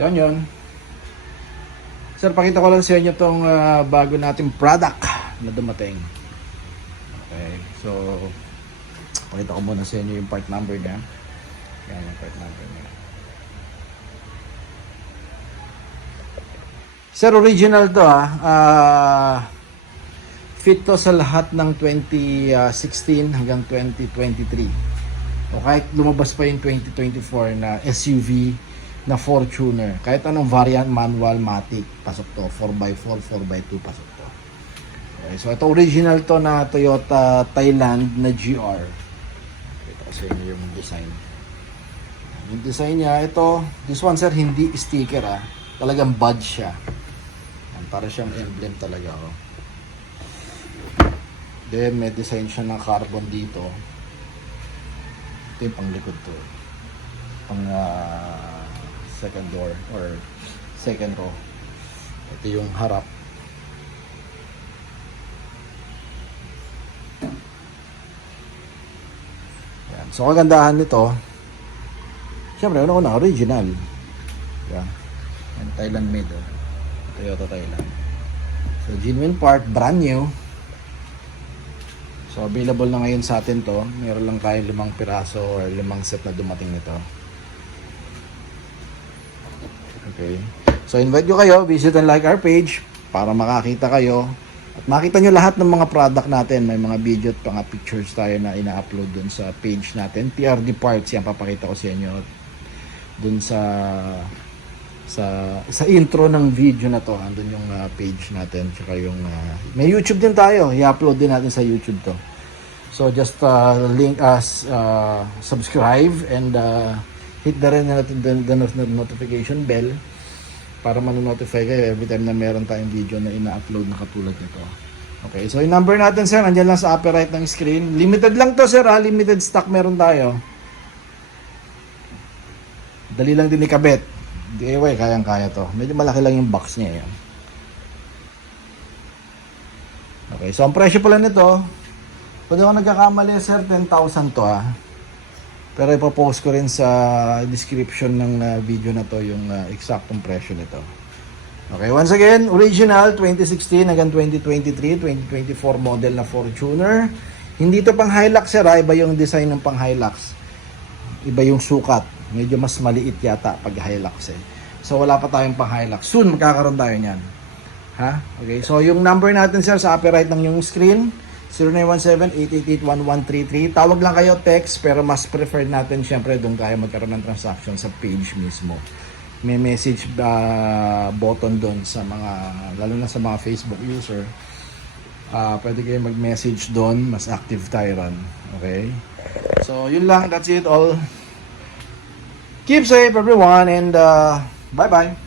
Yun. Sir, pakita ko lang sa inyo itong bago nating product na dumating. Okay, so pakita ko muna sa inyo yung part number niya. Yan yung part number niya. Sir, original to fit to sa lahat ng 2016 hanggang 2023. O kahit lumabas pa yung 2024 na SUV na Fortuner. Kahit anong variant, manual, matic, pasok to. 4x4, 4x2, pasok to. Okay, so ito original to na Toyota Thailand na GR. Ito kasi yung design. Yung design niya, ito, this one sir, hindi sticker talagang badge siya. Para siyang emblem talaga. Then may design siya ng carbon dito. Ito yung panglikod to. Pang second door or second row. Ito yung harap. Yan. So kagandahan nito, syempre una original. Yan. And Thailand made Toyota Thailand. So genuine part, brand new. So available na ngayon sa atin to. Meron lang tayo 5 piraso or 5 set na dumating nito. Okay. So invite nyo kayo, visit and like our page para makakita kayo at makita nyo lahat ng mga product natin. May mga video at mga pictures tayo na ina-upload dun sa page natin. TRD Parts, yan papakita ko sa inyo dun sa intro ng video na to. Andun yung page natin tsaka yung may YouTube din tayo, i-upload din natin sa YouTube to. So just link us, subscribe and hit the notification bell para manonotify kayo every time na meron tayong video na ina-upload na katulad nito. Okay, so yung number natin sir, andyan lang sa upper right ng screen. Limited lang to sir limited stock meron tayo. Dali lang din ikabit. DIY, kayang-kaya to. Medyo malaki lang yung box niya yan. Okay, so ang presyo pala nito, kung ako nagkakamali sir, 10,000 to Pero ipopost ko rin sa description ng video na to yung eksaktong presyo nito. Okay, once again, original 2016 hanggang 2023, 2024 model na Fortuner. Hindi to pang Hilux sir iba yung design ng pang Hilux. Iba yung sukat. Medyo mas maliit yata pag Hilux So wala pa tayong pang Hilux. Soon magkakaroon tayo niyan. Okay, so yung number natin sir sa upper right ng yung screen, 0917-888-1133. Tawag lang kayo, text, pero mas preferred natin syempre doon kayo magkaroon ng transaction sa page mismo. May message button doon sa mga, lalo na sa mga Facebook user. Pwede kayo mag-message doon, mas active tayo ron. Okay? So yun lang, that's it all. Keep safe everyone and bye-bye.